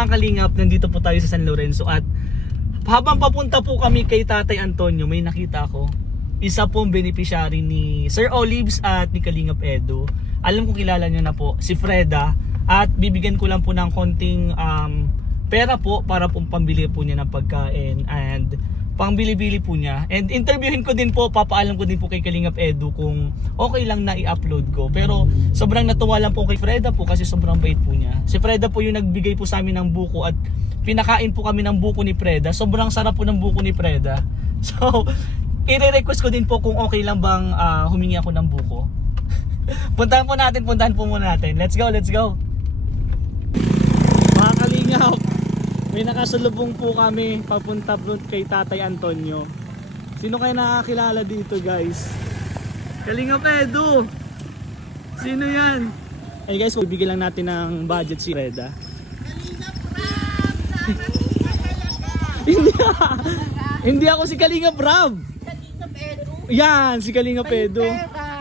mga kalingap, nandito po tayo sa San Lorenzo at habang papunta po kami kay Tatay Antonio, may nakita ko. Isa pong beneficiary ni Sir Olives at ni Kalingap Edu. Alam ko kilala nyo na po, si Freda. At bibigyan ko lang po ng konting pera po para pong pambili po niya ng pagkain and pangbili-bili po niya. And interviewin ko din po, papaalam ko din po kay Kalingap Edu kung okay lang na i-upload ko. Pero sobrang natuwa lang po kay Freda po kasi sobrang bait po niya. Si Freda po yung nagbigay po sa amin ng buko at pinakain po kami ng buko ni Freda. Sobrang sarap po ng buko ni Freda. So, i-request ko din po kung okay lang bang humingi ako ng buko. puntahan po muna natin. Let's go, let's go. Mga kalingap, may nakasalubong po kami papunta po kay Tatay Antonio. Sino kayo nakakilala dito, guys? Kalingap Edu! Sino yan? Hey guys, bibigyan lang natin ng budget si Freda. Hindi ako si Kalingap Rab. Kalingap Edu. Yan, si Kalingap Edu.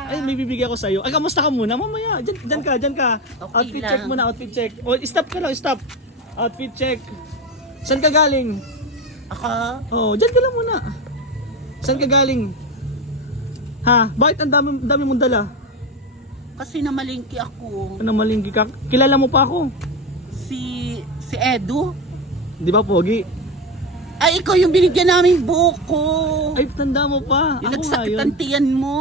Ay, may bibigay ako sa'yo. Ay, kamusta ka muna? Mamaya, dyan ka. Okay Outfit lang. check muna, outfit check. O, stop ka lang, stop. Outfit check. Saan ka galing? Ako? Oh, dyan ka lang muna. Saan ka galing? Ha? Bakit ang dami mong dala? Kasi namalingki ako. Ano malinggi ka? Kilala mo pa ako. Si Edu. Di ba, Pogi? Ay, ikaw yung binigyan namin buko. Ay, tanda mo pa. Yung Ako nga nagsakit yun. ang tiyan mo.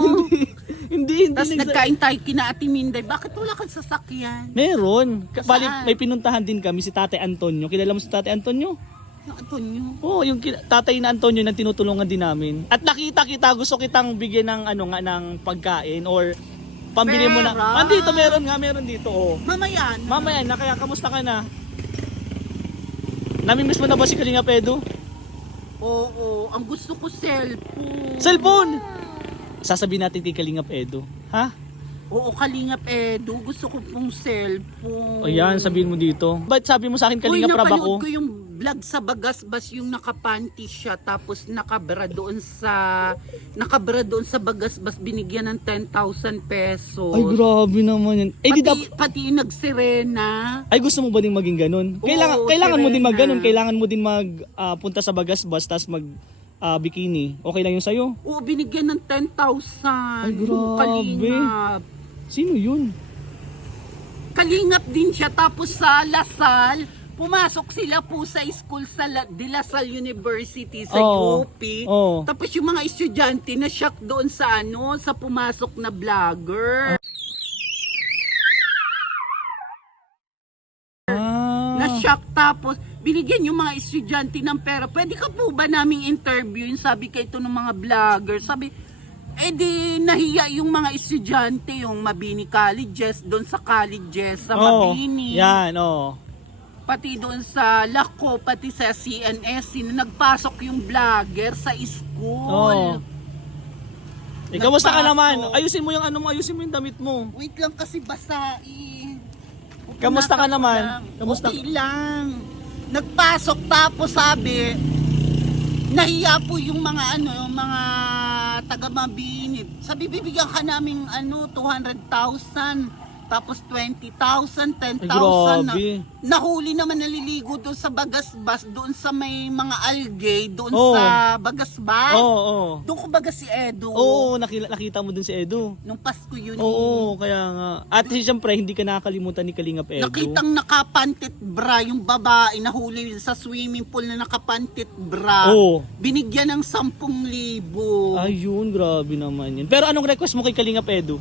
Hindi. Tapos nagkain tayo kina Ate Minday. Bakit wala kang sasakyan? Meron. Bali, Saan? may pinuntahan din kami si Tatay Antonio. Kilala mo si Tatay Antonio? Yung Antonio. Oo, yung tatay na Antonio na tinutulungan din namin. At nakita kita, gusto kitang bigyan ng ng pagkain or pambili mo na. Pera. Andito meron dito. Oh. Mamaya. Mamaya na, kaya kamusta ka na? Namimiss mo na ba si Kalingap Edu? Oo, ang gusto ko cellphone. Cellphone! Sasabihin natin kay Kalingap Edu. Ha? Oo, Kalingap Edu. Gusto ko pong cellphone. O yan, sabihin mo dito. Ba't sabi mo sa akin Kalingap Rab napanood ako? ko yung vlog sa Bagasbas, yung nakapanty siya tapos nakabra doon sa Bagasbas, binigyan ng 10,000 pesos. Ay, grabe naman yan. Eh, Pati yung nagsirena. Ay, gusto mo ba ding maging ganun? Oo, Kailangan mo din mag Serena. ganun. Kailangan mo din punta sa Bagasbas tas mag bikini. Okay lang yun sa'yo? Oo, binigyan ng 10,000. Ay, grabe. Kalingap. Sino yun? Kalingap din siya. Tapos sa Lasal, pumasok sila po sa school sa De La Salle University sa Oo. UP. Oo. Tapos yung mga estudyante na shock doon sa sa pumasok na vlogger. Na-shock, tapos binigyan yung mga estudyante ng pera. Pwede ka po ba naming interviewin? Sabi kay ito ng mga vlogger. Sabi, di nahiya yung mga estudyante, yung Mabini Colleges, doon sa colleges, sa Mabini. Yan, oo. Pati doon sa Laco, pati sa CNS, na nagpasok yung vlogger sa school. Oo. Kamusta ka Nagpasok. naman? Ayusin mo yung damit mo. Wait lang kasi basain. Kamusta ka Pupunasan ko naman? lang. Kamusta? Okay lang. Nagpasok tapos sabi, nahiya po yung mga yung mga taga Mabini. Sabi, bibigyan ka naming 200,000. Tapos 20,000, 10,000 na. grabe. Nahuli naman naliligo doon sa Bagasbas, doon sa may mga algae, doon Oo. sa Bagasbas. Oo. Doon ko baga si Edu. Oo, nakita mo dun si Edu. Nung Pasko yun. Oo, kaya nga. At siyempre, hindi ka nakakalimutan ni Kalingap Edu. Nakitang nakapantit bra yung babae, nahuli sa swimming pool na nakapantit bra. Oo. Binigyan ng 10,000. Ayun, grabe naman yun. Pero anong request mo kay Kalingap Edu?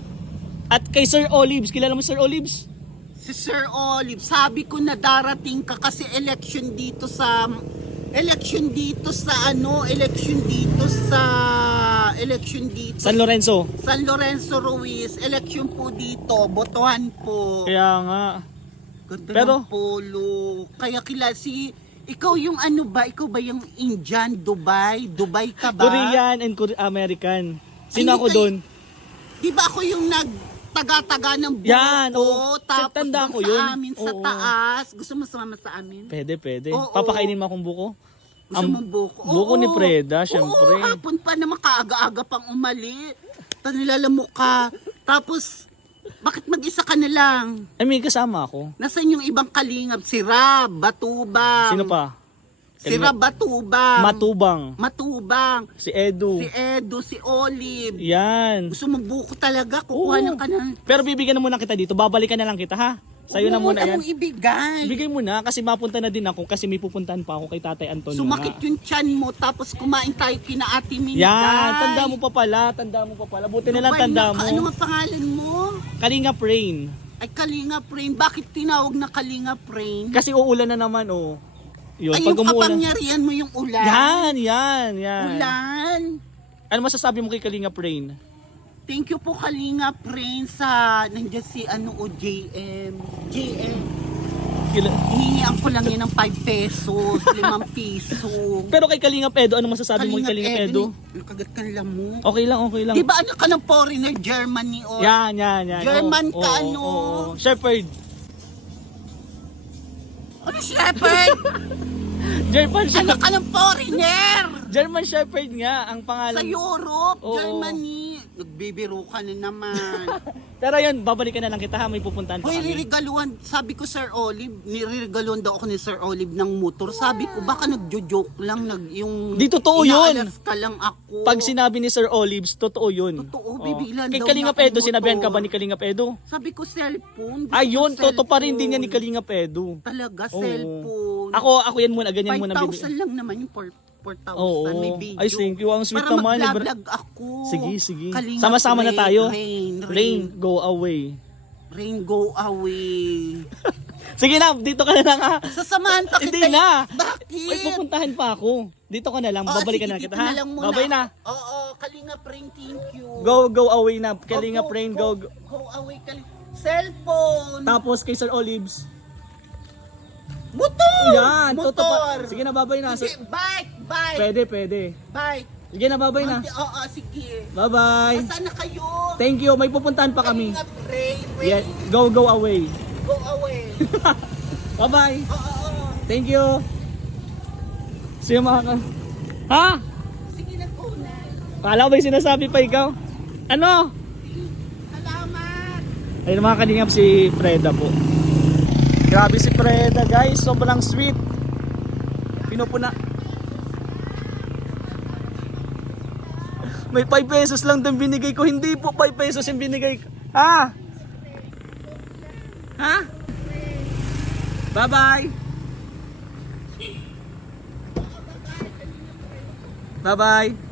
At kay Sir Olives, kilala mo Sir Olives? Si Sir Olive, sabi ko na darating ka kasi election dito sa San Lorenzo. San Lorenzo Ruiz, election po dito, botohan po. Kaya nga. Ganda Pero- ng polo. Kaya ikaw yung ikaw ba yung Indian, Dubai ka ba? Korean and American. Sino Ay, ako hindi doon? Di ba ako yung taga-taga ng buko, Yan, oo. tapos Tandaan ko doon yun. sa amin sa Oo. taas. Gusto mo sumama sa amin? Pwede. Oo. Papakainin mo akong buko? Gusto mo buko? Buko Oo. ni Freda, syempre. Oo, hapon pa naman, kaaga-aga pang umali. Nilalamok ka. Tapos, Bakit mag-isa ka na lang? Ay, may kasama ako. Nasaan yung ibang kalingap? Si Rab, Batubang. Sino pa? Si Rab, Batubang. Matubang. Si Edu. Si Edu, si Olive. Yan. Gusto mo buko talaga? Kukuha ka na. Pero bibigyan na muna kita dito. Babalikan na lang kita, ha? Sa'yo na muna yan. Huwag mo ibigay. Bigay mo na kasi mapunta na din ako kasi may pupuntahan pa ako kay Tatay Antonio. Sumakit nga. yung tiyan mo tapos kumain tayo kina Ate Minday. Yan, tanda mo pa pala. Buti na lang tanda mo. Ano ang pangalan mo? Kalinga Prain. Ay, Kalinga Prain. Bakit tinawag na Kalinga Prain? Kasi uulan na naman, oh. Yun, Ay, pag yung umuulan. kapangyarihan mo yung ulan. Yan. Ulan. Ano masasabi mo kay Kalinga Prain? Thank you po Kalinga Prain sa nandiyan si JM. Hinihiyan ko lang yan ng 5 pesos, 5 piso. Pero kay Kalinga Edo, ano masasabi mo kay Kalinga Edo? Nakagat ka lang mo. Okay lang. Di ba anak ka ng foreigner, Germany o? Yan. German Oo, ka, oo, ano? oo. Shepherd. Ano shepherd? Anak ka ng foreigner! German Shepherd nga ang Sa pangalan. Europe, Oo. Germany. Nagbibiro ka na naman. Pero yun, babalikan na lang kita ha, may pupuntahan pa Hoy, kami. niriregaluhan, sabi ko Sir Olive, niriregaluhan daw ako ni Sir Olive ng motor. Sabi ko, baka nagjo-joke lang, Di, totoo yun. inaalas ka lang ako. Pag sinabi ni Sir Olives, totoo yun. Totoo, Oo. bibilan Kay daw Kalinga na akong Edo, sinabihan ka ba motor. ni Kalinga Edo? Sabi ko, cellphone. Gusto Ayun, ko totoo pa rin din yan ni cellphone. Kalinga Edo. Talaga, Oo. cellphone. Ako yan muna, ganyan muna. 5,000 lang naman yung 4,000. Oo. May video. Ay, thank you. Ang sweet para naman. Para mag-vlog ako. Sige. Kalinga Sama-sama na tayo. Rain, Go away. Rain, go away. Sige na, dito ka na lang ha. Sasamahan pa kita. Hindi na. Bakit? May pupuntahan pa ako. Dito ka na lang, babalikan na sige, kita dito ha. na lang muna. Babay na. Oo, Kalinga Prain, thank you. Go away na. Kalinga Prain, go. Go away, cellphone. Tapos kay Sir Olives. Motor. Yan, totoo pa. Motor. Sige na, babay na. Sige, bike. Pwede. Bike. Sige na, babay na. Oo, sige. Bye-bye. Nasaan na kayo? Thank you. May pupuntahan pa kami. Kalinga Prain, Yeah, go away. Go away. Bye-bye. Oo. Thank you. See you mga ka... Ha? Sige na po na. Kala ko ba yung sinasabi pa ikaw? Ano? Salamat. Ayun mga kalingap, si Freda po. Grabe si Freda guys, sobrang sweet. Pinupuna. May 5 pesos lang din binigay ko. Hindi po 5 pesos yung binigay ko. Ha? Ha? Bye bye. Bye bye.